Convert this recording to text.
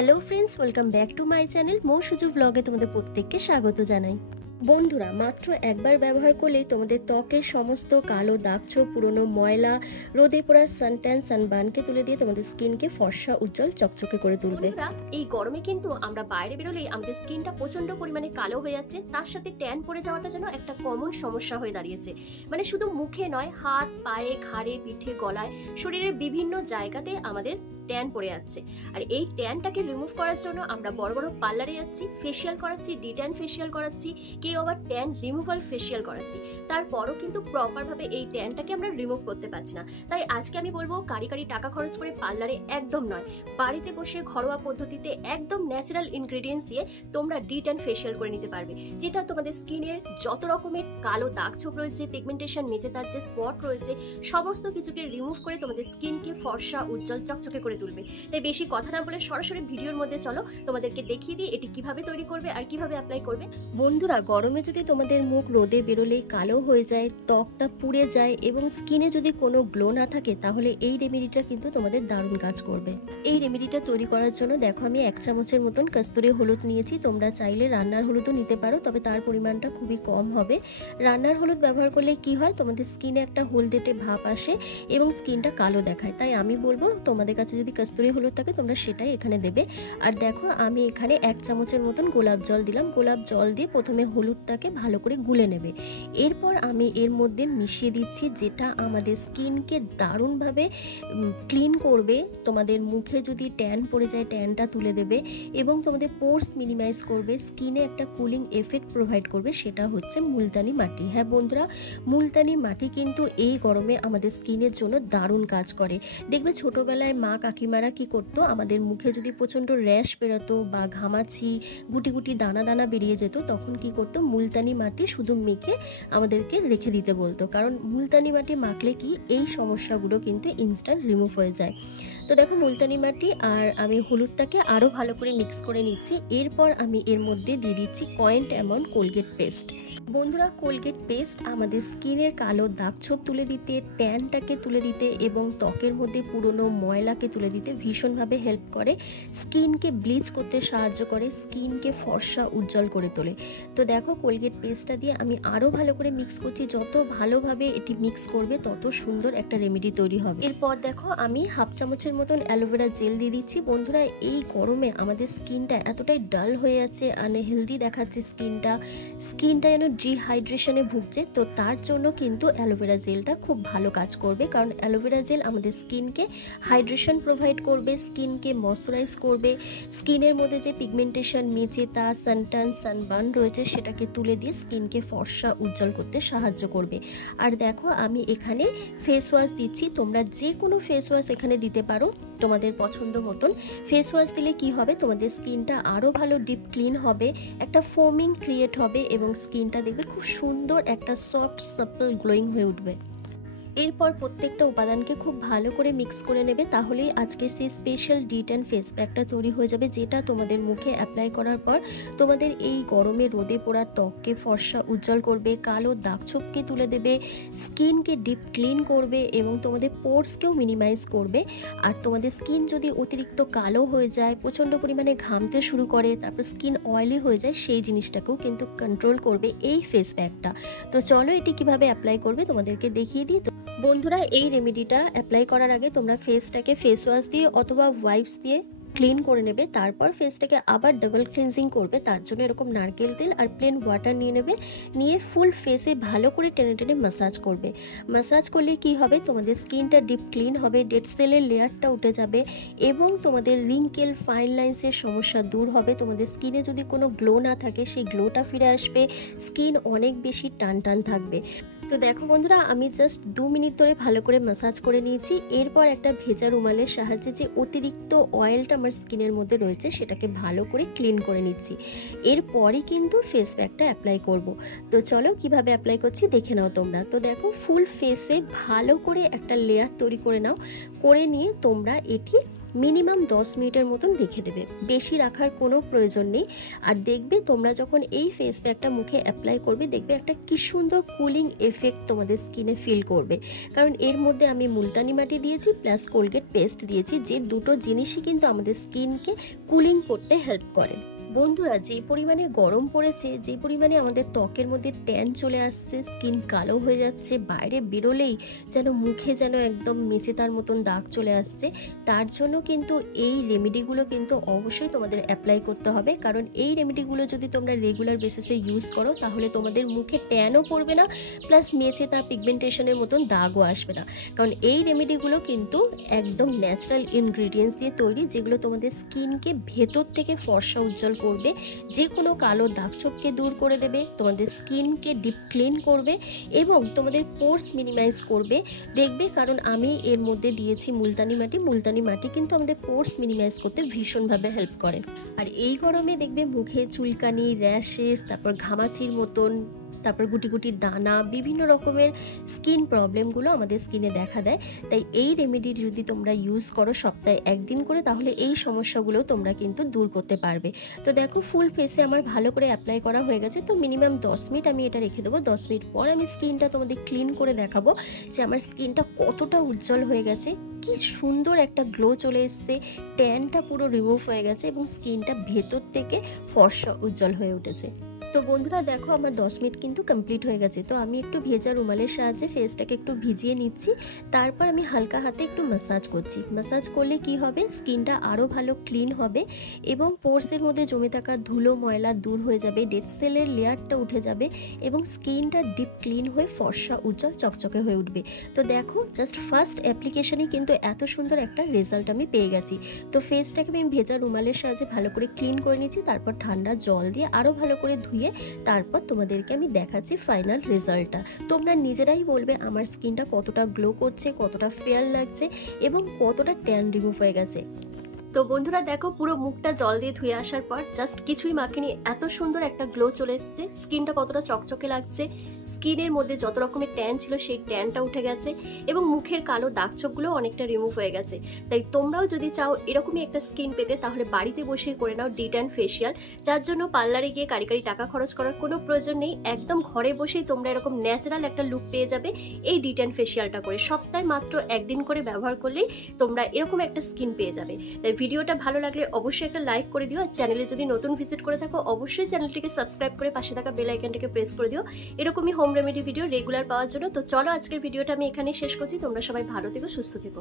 Hello friends, welcome back to my channel মো সুজু ব্লগে তোমাদের প্রত্যেককে স্বাগত জানাই। বন্ধুরা, মাত্র একবার ব্যবহার করলেই তোমাদের ত্বকের সমস্ত কালো দাগ ছোপ, পুরনো ময়লা, রোদে পোড়া সানট্যান, সানবার্নকে তুলে দিয়ে তোমাদের স্কিনকে ফর্সা, উজ্জ্বল, চকচকে করে তুলবে। এই গরমে কিন্তু আমরা বাইরে বেরোলেই আমাদের স্কিনটা প্রচন্ড পরিমাণে কালো হয়ে যাচ্ছে, তার সাথে ট্যান পড়ে যাওয়াটা যেন একটা কমন সমস্যা হয়ে দাঁড়িয়েছে। মানে শুধু মুখে নয়, হাত, পায়ে, ঘাড়ে, পিঠে, গলায়, শরীরের বিভিন্ন জায়গাতে আমাদের ট্যান পড়ে যাচ্ছে। আর এই ট্যানটাকে রিমুভ করার জন্য আমরা বড় বড় পার্লারে যাচ্ছি, ফেসিয়াল করাচ্ছি, ডিট্যান ফেসিয়াল করাচ্ছি, কেউ আবার ট্যান রিমুভাল ফেসিয়াল করাচ্ছি, তারপরও কিন্তু প্রপারভাবে এই ট্যানটাকে আমরা রিমুভ করতে পারছি না। তাই আজকে আমি বলবো, কারি টাকা খরচ করে পার্লারে একদম নয়, বাড়িতে বসে ঘরোয়া পদ্ধতিতে একদম ন্যাচারাল ইনগ্রেডিয়েন্টস দিয়ে তোমরা ডিট্যান ফেসিয়াল করে নিতে পারবে, যেটা তোমাদের স্কিনের যত রকমের কালো দাগ ছোপ রয়েছে, পিগমেন্টেশন, মেচে তার যে স্পট রয়েছে, সমস্ত কিছুকে রিমুভ করে তোমাদের স্কিনকে ফর্সা, উজ্জ্বল, চকচকে করে তুলবে। তাই বেশি কথা না বলে সরাসরি ভিডিওর মধ্যে চলো, তোমাদেরকে দেখিয়ে দিই এটি কিভাবে তৈরি করবে আর কিভাবে অ্যাপ্লাই করবে। বন্ধুরা, গরমে যদি তোমাদের মুখ রোদে বেরোলেই কালো হয়ে যায়, ত্বকটা পুড়ে যায় এবং স্কিনে যদি কোনো গ্লো না থাকে, তাহলে এই রেমেডিটা কিন্তু তোমাদের দারুণ কাজ করবে। এই রেমেডিটা তৈরি করার জন্য দেখো, আমি 1 চামচের মতন কস্তুরি হলুদ নিয়েছি। তোমরা চাইলে রান্নার হলুদও নিতে পারো, তবে তার পরিমাণটা খুবই কম হবে। রান্নার হলুদ ব্যবহার করলে কি হয়, তোমাদের স্কিনে একটা হলদেটে ভাব আসে এবং স্কিনটা কালো দেখায়। তাই আমি বলবো, তোমাদের কাছে যদি কস্তুরি হলুদ থাকে তোমরা সেটাই এখানে দেবে। আর দেখো, আমি এখানে 1 চামচের মতন গোলাপ জল দিলাম। গোলাপ জল দিয়ে প্রথমে হলুদটাকে ভালো করে গুলে নেবে। এরপর আমি এর মধ্যে মিশিয়ে দিচ্ছি, যেটা আমাদের স্কিনকে দারুণভাবে ক্লিন করবে। তোমাদের মুখে যদি ট্যান পড়ে যায়, ট্যানটা তুলে দেবে এবং তোমাদের পোর্স মিনিমাইজ করবে, স্কিনে একটা কুলিং এফেক্ট প্রোভাইড করবে। সেটা হচ্ছে মুলতানি মাটি। হ্যাঁ বন্ধুরা, মুলতানি মাটি কিন্তু এই গরমে আমাদের স্কিনের জন্য দারুণ কাজ করে। দেখবে ছোটবেলায় মা কাকিমারা কি করতো, আমাদের মুখে যদি প্রচণ্ড র্যাশ বেরোতো বা ঘামাচি, গুটি গুটি দানা দানা বেরিয়ে যেত, তখন কি করতো, মুলতানি মাটি শুধু মেখে আমাদেরকে রেখে দিতে বলতো। কারণ মুলতানি মাটি মাখলে কি এই সমস্যাগুলো কিন্তু ইনস্ট্যান্ট রিমুভ হয়ে যায়। তো দেখো, মুলতানি মাটি আর আমি হলুদটাকে আরও ভালো করে মিক্স করে নিচ্ছি। এরপর আমি এর মধ্যে দিয়ে দিচ্ছি কয়েন্ট অ্যামাউন্ট কোলগেট পেস্ট। বন্ধুরা, কোলগেট পেস্ট আমাদের স্কিনের কালো দাগ ছোপ তুলে দিতে, ট্যানটাকে তুলে দিতে এবং ত্বকের মধ্যে পুরনো ময়লাকে তুলে দিতে ভীষণভাবে হেল্প করে। স্কিনকে ব্লিচ করতে সাহায্য করে, স্কিনকে ফর্সা, উজ্জ্বল করে তোলে। তো দেখো, কোলগেট পেস্টটা দিয়ে আমি আরও ভালো করে মিক্স করছি। যত ভালোভাবে এটি মিক্স করবে, তত সুন্দর একটা রেমেডি তৈরি হবে। এরপর দেখো, আমি 1/2 চামচের মতন অ্যালোভেরা জেল দিয়ে দিচ্ছি। বন্ধুরা, এই গরমে আমাদের স্কিনটা এতটাই ডাল হয়ে যাচ্ছে, আনহেলদি দেখাচ্ছে স্কিনটা যেন ডিহাইড্রেশনে ভুগছে। তো তার জন্য কিন্তু অ্যালোভেরা জেলটা খুব ভালো কাজ করবে, কারণ অ্যালোভেরা জেল আমাদের স্কিনকে হাইড্রেশন প্রোভাইড করবে, স্কিনকে ময়শ্চারাইজ করবে, স্কিনের মধ্যে যে পিগমেন্টেশন, মেচেতা, সানট্যান, সানবার্ন রয়েছে সেটাকে তুলে দিয়ে স্কিনকে ফর্সা, উজ্জ্বল করতে সাহায্য করবে। আর দেখো, আমি এখানে ফেস ওয়াশ দিচ্ছি। তোমরা যে কোনো ফেস ওয়াশ এখানে দিতে পারো তোমাদের পছন্দ মতন। ফেস ওয়াশ দিলে কি হবে, তোমাদের স্কিনটা আরও ভালো ডিপ ক্লিন হবে, একটা ফোমিং ক্রিয়েট হবে এবং স্কিনটা দেখবে খুব সুন্দর একটা সফট, সাপল, গ্লোয়িং হয়ে উঠবে। এরপর প্রত্যেকটা উপাদানকে খুব ভালো করে মিক্স করে নেবে, তাহলেই আজকে সেই স্পেশাল ডিট্যান ফেস প্যাকটা তৈরি হয়ে যাবে, যেটা তোমাদের মুখে অ্যাপ্লাই করার পর তোমাদের এই গরমে রোদে পোড়া ত্বককে ফর্সা, উজ্জ্বল করবে, কালো দাগ ছোপকে তুলে দেবে, স্কিনকে ডিপ ক্লিন করবে এবং তোমাদের পোর্সকেও মিনিমাইজ করবে। আর তোমাদের স্কিন যদি অতিরিক্ত কালো হয়ে যায়, প্রচণ্ড পরিমাণে ঘামতে শুরু করে, তারপর স্কিন অয়েলি হয়ে যায়, সেই জিনিসটাকেও কিন্তু কন্ট্রোল করবে এই ফেস প্যাকটা। তো চলো, এটি কিভাবে অ্যাপ্লাই করবে তোমাদেরকে দেখিয়ে দিই। বন্ধুরা, এই রেমেডিটা অ্যাপ্লাই করার আগে তোমরা ফেসটাকে ফেস ওয়াশ দিয়ে অথবা ওয়াইপস দিয়ে ক্লিন করে নেবে। তারপর ফেসটাকে আবার ডাবল ক্লিনজিং করবে। তার জন্য এরকম নারকেল তেল আর প্লেন ওয়াটার নিয়ে নেবে, নিয়ে ফুল ফেসে ভালো করে টেনে টেনে ম্যাসাজ করবে। ম্যাসাজ করলে কি হবে, তোমাদের স্কিনটা ডিপ ক্লিন হবে, ডেড সেলের লেয়ারটা উঠে যাবে এবং তোমাদের রিঙ্কেল, ফাইন লাইন্সের সমস্যা দূর হবে। তোমাদের স্কিনে যদি কোনো গ্লো না থাকে, সেই গ্লোটা ফিরে আসবে, স্কিন অনেক বেশি টান টান থাকবে। তো দেখো বন্ধুরা, আমি জাস্ট 2 মিনিট ধরে ভালো করে ম্যাসাজ করে নিয়েছি। এরপর একটা ভেজা রুমালের সাহায্যে যে অতিরিক্ত অয়েলটা আমার স্কিনের মধ্যে রয়েছে সেটাকে ভালো করে ক্লিন করে নিচ্ছি। এরপরই কিন্তু ফেস প্যাকটা অ্যাপ্লাই করব। তো চলো, কিভাবে অ্যাপ্লাই করছি দেখে নাও তোমরা। তো দেখো, ফুল ফেসে ভালো করে একটা লেয়ার তৈরি করে নাও। করে নিয়ে তোমরা এটি মিনিমাম 10 মিনিটের মতন রেখে দেবে, বেশি রাখার কোনো প্রয়োজন নেই। আর দেখবে তোমরা যখন এই ফেস প্যাকটা মুখে অ্যাপ্লাই করবে, দেখবে একটা কি সুন্দর কুলিং এফেক্ট তোমাদের স্কিনে ফিল করবে। কারণ এর মধ্যে আমি মুলতানি মাটি দিয়েছি প্লাস কোলগেট পেস্ট দিয়েছি, যে দুটো জিনিসই কিন্তু আমাদের স্কিনকে কুলিং করতে হেল্প করে। বন্ধুরা, যে পরিমাণে গরম পড়েছে, যে পরিমাণে আমাদের ত্বকের মধ্যে ট্যান চলে আসছে, স্কিন কালো হয়ে যাচ্ছে, বাইরে বেরোলেই যেন মুখে যেন একদম মেচেতার মতন দাগ চলে আসছে, তার জন্য কিন্তু এই রেমেডিগুলো কিন্তু অবশ্যই তোমাদের অ্যাপ্লাই করতে হবে। কারণ এই রেমেডিগুলো যদি তোমরা রেগুলার বেসিসে ইউজ করো, তাহলে তোমাদের মুখে ট্যানও পড়বে না, প্লাস মেচেতা পিগমেন্টেশনের মতন দাগও আসবে না। কারণ এই রেমেডিগুলো কিন্তু একদম ন্যাচারাল ইনগ্রিডিয়েন্টস দিয়ে তৈরি, যেগুলো তোমাদের স্কিনকে ভেতর থেকে ফর্সা উজ্জ্বল করবে, যে কোনো কালো দাগ ছোপকে দূর করে দেবে, তোমাদের স্কিনকে ডিপ ক্লিন করবে এবং তোমাদের পোরস মিনিমাইজ করবে। দেখবে, কারণ আমি এর মধ্যে দিয়েছি মুলতানি মাটি। মুলতানি মাটি কিন্তু আমাদের পোরস মিনিমাইজ করতে ভীষণভাবে হেল্প করে। আর এই গরমে দেখবে মুখে চুলকানি, র্যাশেস, তারপর ঘামাচির মতন, তারপর গুটি গুটি দানা, বিভিন্ন রকমের স্কিন প্রবলেমগুলো আমাদের স্কিনে দেখা দেয়। তাই এই রেমেডি যদি তোমরা ইউজ করো সপ্তাহে একদিন করে, তাহলে এই সমস্যাগুলো তোমরা কিন্তু দূর করতে পারবে। তো দেখো, ফুল ফেসে আমার ভালো করে অ্যাপ্লাই করা হয়ে গেছে। তো মিনিমাম 10 মিনিট আমি এটা রেখে দেবো। 10 মিনিট পর আমি স্কিনটা তোমাদের ক্লিন করে দেখাবো যে আমার স্কিনটা কতটা উজ্জ্বল হয়ে গেছে, কি সুন্দর একটা গ্লো চলে এসছে, ট্যানটা পুরো রিমুভ হয়ে গেছে এবং স্কিনটা ভেতর থেকে ফর্সা উজ্জ্বল হয়ে উঠেছে। তো বন্ধুরা দেখো, আমার 10 মিনিট কিন্তু কমপ্লিট হয়ে গেছে। তো আমি একটু ভেজা রুমালের সাহায্যে ফেসটাকে একটু ভিজিয়ে নিচ্ছি, তারপর আমি হালকা হাতে একটু ম্যাসাজ করছি। ম্যাসাজ করলে কি হবে, স্কিনটা আরও ভালো ক্লিন হবে এবং পোরসের মধ্যে জমে থাকা ধুলো ময়লা দূর হয়ে যাবে, ডেড সেলের লেয়ারটা উঠে যাবে এবং স্কিনটা ডিপ ক্লিন হয়ে ফর্সা উজ্জ্বল চকচকে হয়ে উঠবে। তো দেখো, জাস্ট ফার্স্ট অ্যাপ্লিকেশনেই কিন্তু এত সুন্দর একটা রেজাল্ট আমি পেয়ে গেছি। তো ফেসটাকে আমি ভেজা রুমালের সাহায্যে ভালো করে ক্লিন করে নিচ্ছি, তারপর ঠান্ডা জল দিয়ে আরও ভালো করে ধুয়ে তারপর তোমাদেরকে আমি দেখাচ্ছি ফাইনাল রেজাল্টটা। তোমরা নিজেরাই বলবে আমার স্কিনটা কতটা গ্লো করছে, কতটা ফেয়ার লাগছে এবং কতটা ট্যান রিমুভ হয়ে গেছে। তো বন্ধুরা দেখো, পুরো মুখটা জল দিয়ে ধুয়ে আসার পর জাস্ট কিছুই মাখিনি, এত সুন্দর একটা গ্লো চলে এসছে, স্কিনটা কতটা চকচকে লাগছে, স্কিনের মধ্যে যত রকমের ট্যান ছিল সেই ট্যানটা উঠে গেছে এবং মুখের কালো দাগ ছোপগুলো অনেকটা রিমুভ হয়ে গেছে। তাই তোমরাও যদি চাও এরকমই একটা স্কিন পেতে, তাহলে বাড়িতে বসে করে নাও ডিট্যান ফেসিয়াল, যার জন্য পার্লারে গিয়ে কারি টাকা খরচ করার কোনো প্রয়োজন নেই। একদম ঘরে বসেই তোমরা এরকম ন্যাচারাল একটা লুক পেয়ে যাবে এই ডিট্যান ফেসিয়ালটা করে। সপ্তাহে মাত্র একদিন করে ব্যবহার করলেই তোমরা এরকম একটা স্কিন পেয়ে যাবে। তাই ভিডিওটা ভালো লাগলে অবশ্যই একটা লাইক করে দিও, আর চ্যানেলে যদি নতুন ভিজিট করে থাকো অবশ্যই চ্যানেলটিকে সাবস্ক্রাইব করে পাশে থাকা বেল আইকনটিকে প্রেস করে দিও এরকমই হোম রেমেডি ভিডিও রেগুলার পাওয়ার জন্য। তো চলো, আজকের ভিডিওটা আমি এখানে শেষ করছি। তোমরা সবাই ভালো থেকো, সুস্থ থেকো।